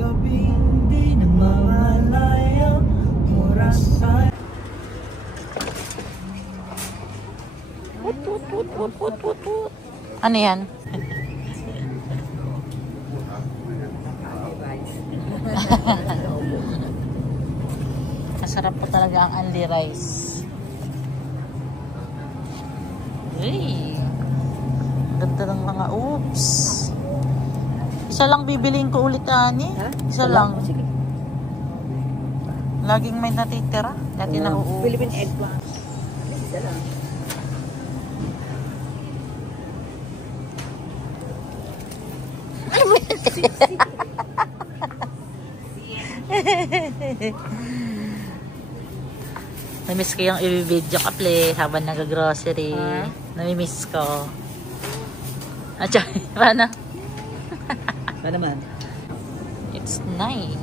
gabing di namamalayang oras ay ano yan? Masarap po talaga ang Anli rice. Uy, ganda ng mga oops. Isa lang bibiliin ko ulit, Ani. Isa lang. Sige. Laging may natitira. Dati na uups. Philippine eggplant. Isa lang. Namiss ko yung i-video ka, play, habang nag-grocery. Namimiss ko. At paano? Ba naman? It's nice.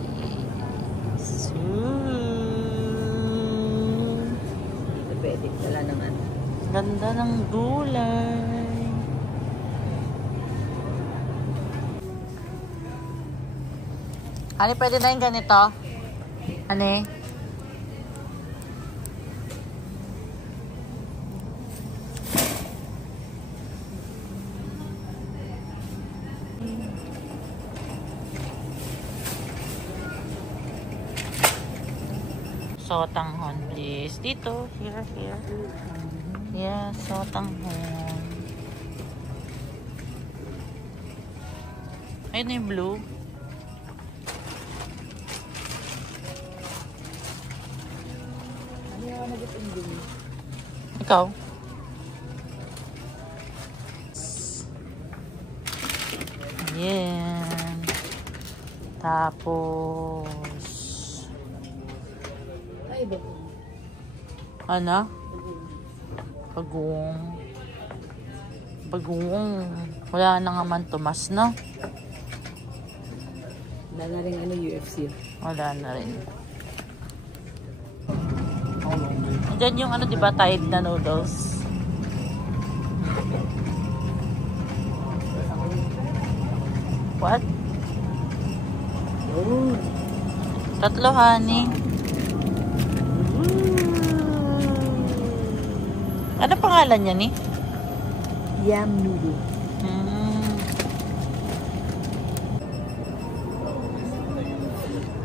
Pwede. Wala naman. Ganda ng gulay. Ano, pwede na yung ganito? Ano eh? Sotanghon, please. Dito. Here. Yeah, sotanghon. Ayun yung blue. Ano yung nag-ipin? Ikaw? Yan. Tapos Ay, bagong. ano? Bagong. Wala na nga man tumas, no? Wala na rin UFC. Wala na rin. Diyan yung ano, diba, Tide na noodles. What? Oh. Tatlo, honey. Ano pangalan niya ni? Yam noodle.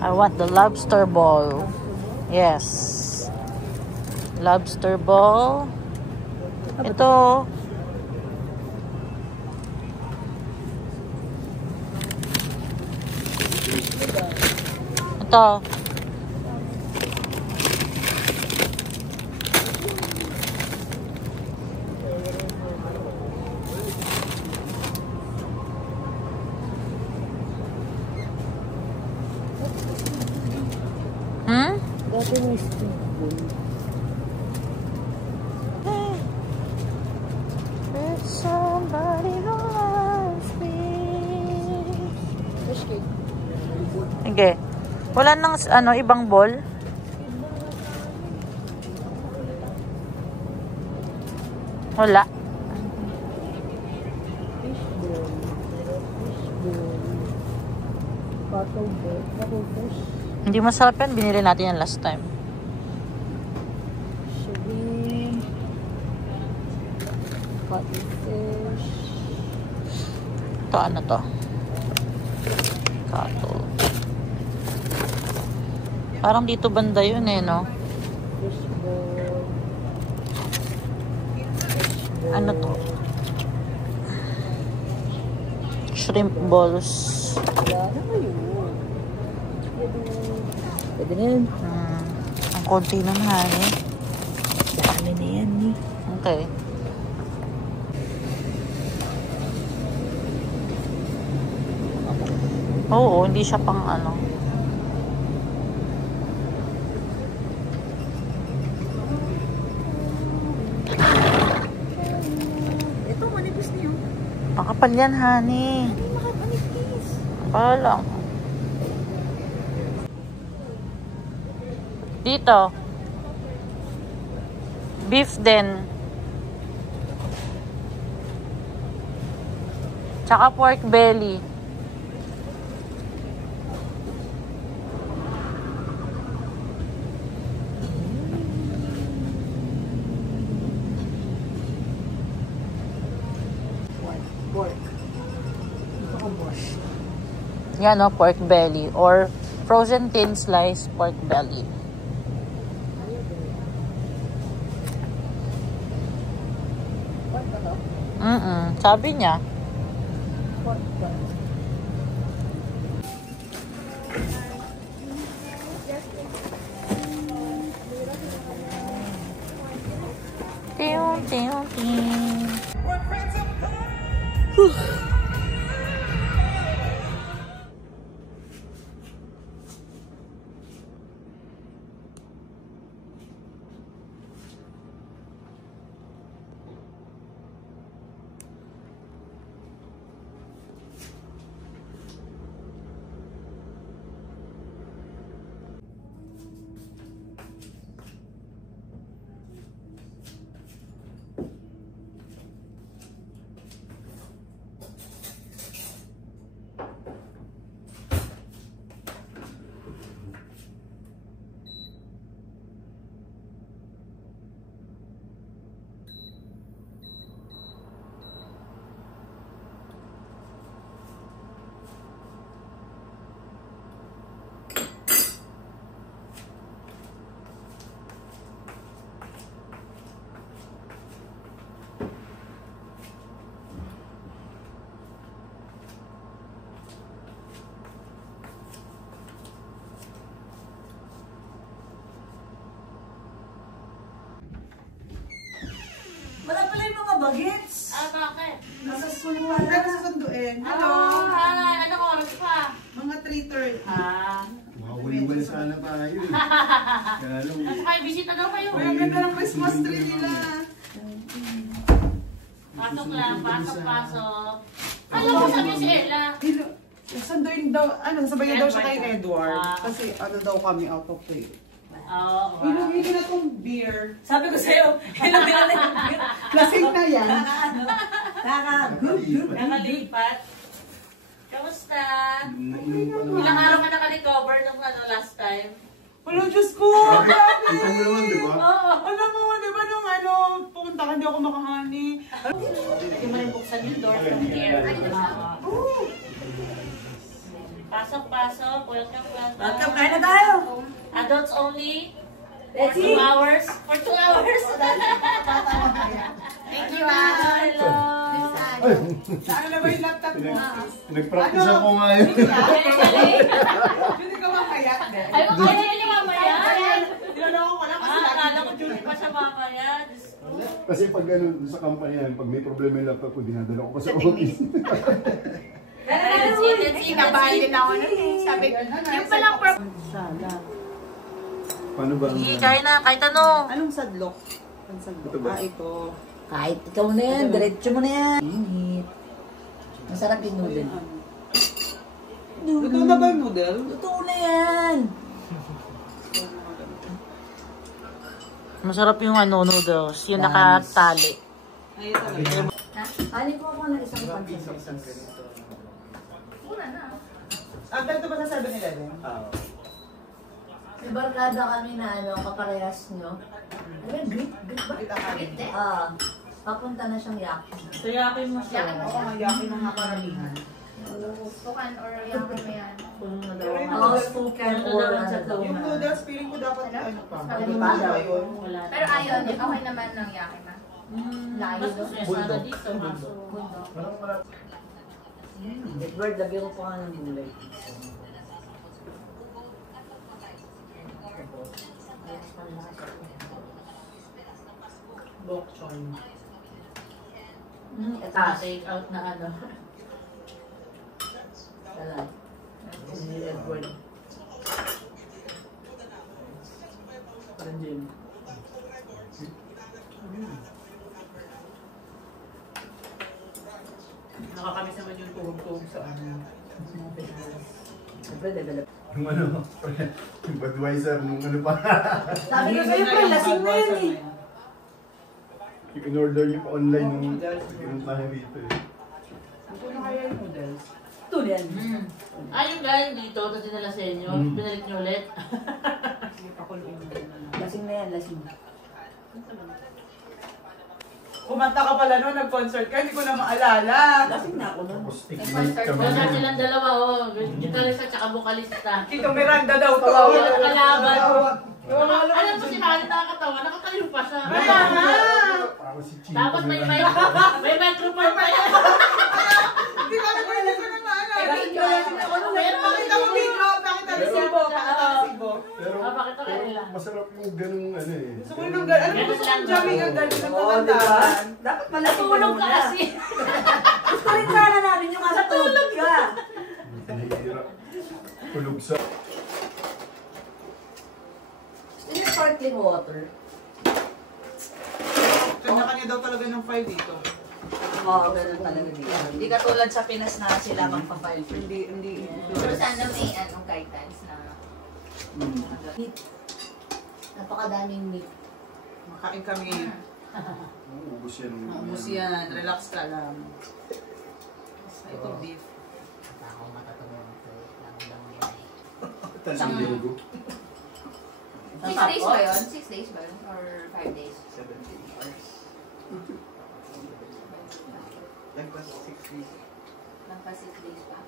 I want the lobster ball. Yes. Lobster ball. Ito. Ito. Dati may spoon. There's somebody who loves me. Fish cake. Sige. Wala nang ano, ibang ball? Wala. Fish ball. Cuttlefish. Hindi masarap yan. Binili natin yan last time. Shrimp. Cuttlefish. Ito, ano to? Cattle. Parang dito banda yun eh, no? Fish ball. Ano to? Shrimp balls. Wala na kayo. Pwede na yan. Ang konti ng honey. Dami na yan eh. Okay. Oo, hindi siya pang ano. Ito, manipis niyo. Makapal yan, honey. Hindi makapanipis. Kapal lang. Dito. Beef din. Tsaka pork belly. Yan o, pork belly. Or frozen thin slice pork belly. Sabi niya. Tiyo, tiyo, tiyo. Wala pala yung mga bagets. Bakit? Nasa school pa na. Susunduin. Hi! Anong oras pa? Mga 3:30. Mawali-wali sana tayo eh. Kaya lang, Nasa kayo, bisita daw kayo. Ang ganda ng Christmas tree nila. Pasok lang, pasok. Alam mo sabi si Ella. Sunduin daw, sabayan daw siya kay Edward. Ah. Kasi daw kami out of play. Oo. Hinugin na tong beer. Sabi ko sa'yo, hinugin na yung Lasing na yan. Nakalipat. Kamusta? nainom pa naman. Ilang araw ka naka-recover nung last time? Wala, Diyos ko! Ikaw mo naman, di ba? Alam mo, di ba nung pumunta ka, hindi ako makahani. Hindi mo rin buksan yung door from here. Pasok. Welcome. Welcome, kain na tayo. Adults only. Let's For 2 hours. For 2 hours. Thank you, hello. Saan na ba yung laptop mo? Nag-practice ako ngayon. Hindi ka makaya. Ay, kaya niyo mamaya. Tinanong ko lang kasi Akala ko Julie pa siya mamaya. Diyos ko. Kasi pag sa company yan, pag may problema yung laptop ko, dinadala ko pa sa office. Let's eat. Kabahin ako nun eh. Sabi ko, Yung palang Paano ba? Sige, kain na. Kahit ano. anong sadlok? Ang sadlok? Ito ba? Ito. Kahit ikaw na yan, diretso mo na yan. Init. Masarap yung noodle. Luto na ba yung noodle? Totoo na yan. Masarap yung noodles. Yung nakatali. Ay, talaga. Halin ko ako ng isang pansin. Dito ba sa 7-Eleven? May barkada kami na kaparehas nyo. Ano yun? Greek ba? Greek din? Papunta na siyang Yaki. So, yakin mo siya. Oo, magyaki ng mga karamihan. Tukan or yung yan. Spoken or ano. Yung noodles, feeling ko dapat ano pa. Ano ba? Yun. Pero ayaw, okay naman ng yaki na. Layo Mas doon. gusto niya sana dito. Kaso, Edward, lagyan ko pa nga ng gulay. bok choy. Take out na ano. Salad. Si Edward. Parang Jim. Nakakamiss naman yung tuhog-tuhog sa ano. Siyempre, develop. Yung yung Budweiser, nung ano pa. Sabi ko sa'yo, pre, lasing na yan eh. Yung in-order niyo pa online nung pinuntahan rito eh. Ito na kaya yung noodles. Ito yan. Yung galing dito, ito dinala sa inyo. Binalik niyo ulit. Ako yung Lasing na yan, lasing. Kumanta ka pala noon, nag-concert ka, hindi ko na maalala. Lasing na ako nun. Tapos ignite kami. Wala silang dalawa, oh. Gitarista tsaka vocalista. Tito Miranda daw to. Wala kalaban. Wala. Alam mo si Mali nakakatawa, nakatayo pa siya. Kaya nga. Parang si Chico. Tapos may microphone pa yan. Hindi ko na maalala. Lasing na ako nun. Pero Pakita mo video, pakita resibo, pakita resibo. Pero Papakita ko nila. masarap yung ganung ano eh. Gusto ko yung gano'n. Ano gusto kong jamming ang gano'n ng Oo, diba? kakantahan? Dapat malasing Natulog ka kasi. Gusto rin sana namin yung asa tulog ka. Hirap. Tulog sa... Yun yung sparkling water. Kanya-kanya daw talaga ng file dito. Oo, ganun talaga dito. Hindi katulad sa Pinas na sila magpa-file. Hindi. Pero sana may anong guidance na Meat. Napakadaming meat. Makain kami. Ubus yan. Ubus yan. Relax ka lang. Ito beef. Isang linggo. 6 days ba yun? 6 days ba yun? Or 5 days? 17 hours. Lagpas 6 weeks. Lang pa 6 days pa?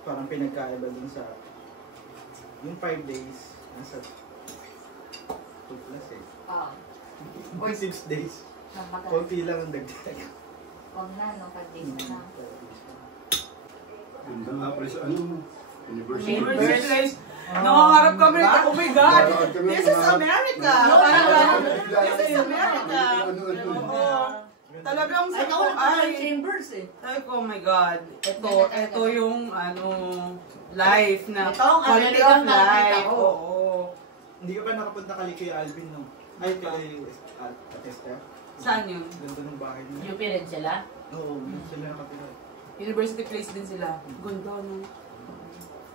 Parang pinagkaiba dun sa... Yung 5 days, nasa 2 plus eh. Oo. Or 6 days. Namagal. Konti lang ang dagdag. Huwag na, no? 5 days na lang. Ganda nga pala sa ano. University. University guys. Nangangarap kami. Oh my God. This is America. This is America. Oo. Talagang sa ko ay. Chambers eh. Ay, oh my God. Ito yung ano, life na Ito ang quality American of life. nakikita ko. Oo. Hindi ka pa nakapunta kali kay Alvin, no? Ay, kay Atesta. Saan yun? Ganda ng bahay niya. UP rin sila. Oo, sila nakapila. University place din sila. Ganda, no?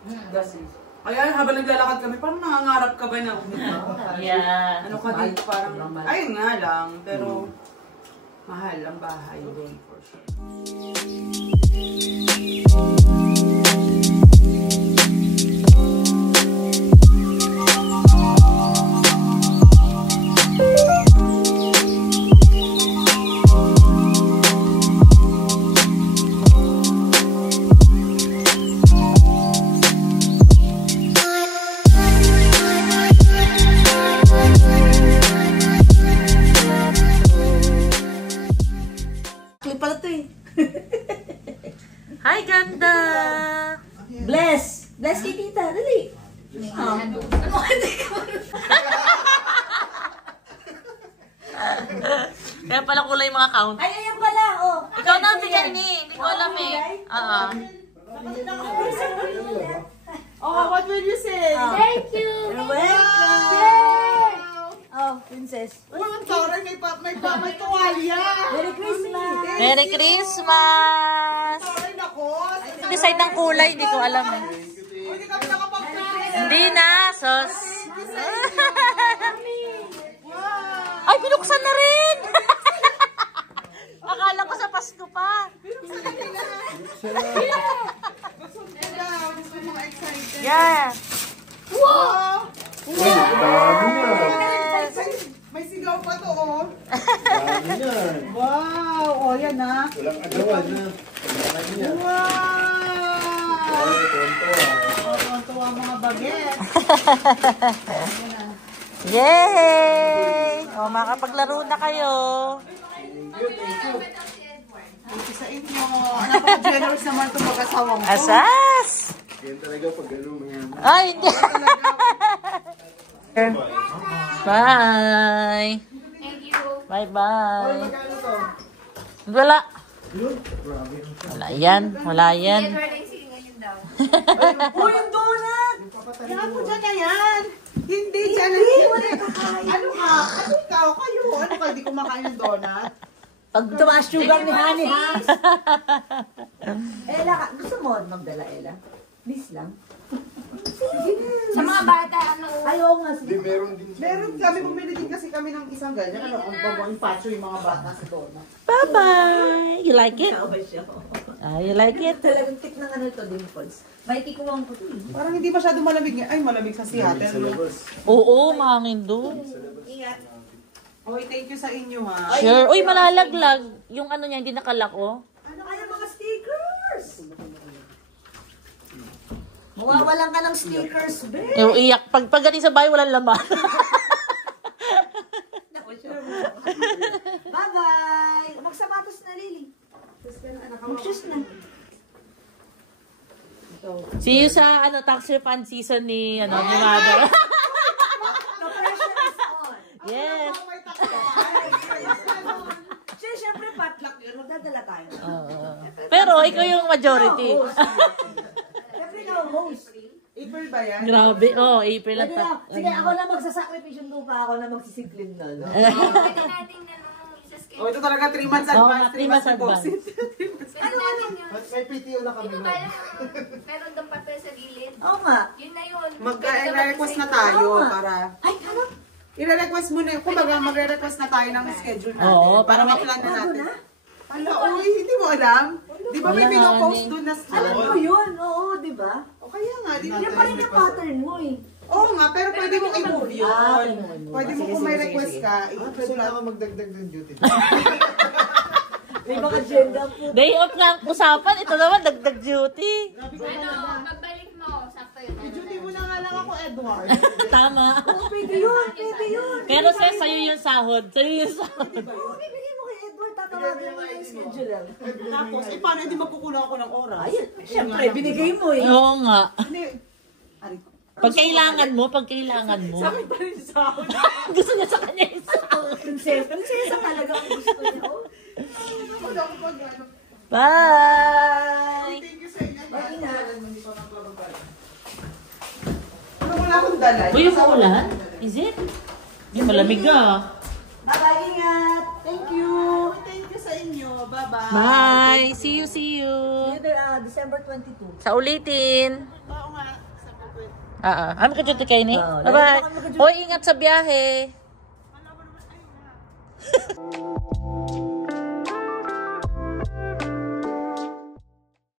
Kasi, kaya habang naglalakad kami, parang nangangarap ka ba na? Yeah. Ano ka dito, parang, ayun nga lang, pero mahal ang bahay doon for sure. Clip pala to eh. Hi, ganda! Bless! Bless kay tita, dali. Kaya pala kulay mga count. Ay, ayan pala, oh. Ikaw na bigyan ni. Hindi ko alam eh. Oo. Oh, what will you say? Thank you! You're welcome. Oh, princess. Walang taray, may tuwalya. Merry Christmas. Merry Christmas! Taray nako. Decide ng kulay, hindi ko alam eh. Hindi kami nakapag-prepare. Hindi na, sos. Ay, binuksan na rin! Akala ko sa Pasko pa. Gusto mga excited. Yeah. Wow! Uy, dami na. May sigaw pa to, oh. Dami yan. Wow! Oh, yan na. Walang agawan na. Pagkakan niya. Wow! Ay, tonto ah. Oh, tuwa mga baget. Yay! O, makapaglaro na kayo. Thank you sa inyo. Napaka-generous naman itong mag-asawang ko. Asas! Yan talaga pag ano mga... Ay, hindi. Bye! Thank you! Bye-bye. Magkano to? Wala. Yun. Grabe. Wala yan. Wala yan. Edward ay sige ngayon daw. Oh, yung donut! Yan mo dyan na yan! Hindi dyan na Ano ka? Ano ikaw? Kayo? Ano ka? Di kumakain ng donut? Pag tumaas sugar ni Honey, ha? Ella, gusto mo magdala, Ella? Please lang. Sa mga bata, ano? Ayaw nga. Hindi, meron din. Meron kami, bumili din kasi kami ng isang ganyan. Ano, kung bago yung pacho yung mga bata sa donut. Bye-bye. You like it? Ikaw ba siya? Ah, you like it? Talagang tik ng ano ito, dimples. May tikuwang ko ito. Parang hindi masyado malamig nga. Ay, malamig sa Seattle. Sa No? labas. Oo, mahangin doon. Ingat. Oy, thank you sa inyo ha. Sure. Uy, malalaglag. Yung ano niya, hindi nakalako. Ano kaya mga stickers? Mawawalan ka ng stickers, be. Yung iyak. Pag ganun sa bahay, walang laman. Bye-bye! Magsapatos na, Lily. Mag-shoes na. See you sa tax refund season ni ni Mother. The pressure is on. Yes. Siyempre, potluck yun. Magdadala tayo. Pero ikaw yung majority. Siyempre na host. April ba yan? Grabe. Oh, April at Pwede na. Sige, ako na magsasakripisyo ng lupa. Ako na magsisiglim na. No? Pwede natin isa schedule. Oh, ito talaga 3 months Oo, advance. 3 months deposit. Pwede natin yun. May PTO na kami. Hindi ko kaya meron doon papel sa gilid. Oo nga. Yun na yun. Mag-request na tayo para... Ay, ano? I-request mo na. Kumbaga, magre-request na tayo ng schedule natin. Oo, para para ma-plan na Bago natin. na? Ala, uy, hindi mo alam? Di ba may Wala, pinopost honey. doon na Alam ko yun. Oo, di ba? O kaya nga, di ba? Yan pa rin yung pattern mo eh. Oo nga, pero pwede mong i-move yun. pwede mo. Pwede mo kung may request ka, Pwede na isulat. ako magdagdag ng duty. May mga agenda po. Day off nga ang usapan. Ito naman, dagdag duty. Pagbalik mo, sakto yun. Duty mo na nga lang ako, Edward. Tama. Oo, pwede yun. Pwede yun. Pero sa'yo yung sahod. Sa'yo yung sahod. Oo, bibigyan mo kay Edward. Tatawagin mo yung scheduler. Tapos, paano hindi magkukulang ako ng oras? Ayun, siyempre, binigay mo eh. Oo nga. Hindi. Ari ko. Pag kailangan mo. Sa akin pa rin sa ako. Gusto niya sa kanya yung sahod. Prinsesa talaga ang gusto niya. Oh. Wala ko pag ano. Bye! Thank you sa inyo. Ingat. Ano wala akong dala? Uy, yung ulan? Is it? Yung malamig ah. Bye-bye, ingat. Thank you. Thank you sa inyo. Bye-bye. Bye! See you, see you. December 22. Sa ulitin. Oo nga. Ano ka dyan kayo ni? Oo, Bye-bye. Hoy, ingat sa biyahe.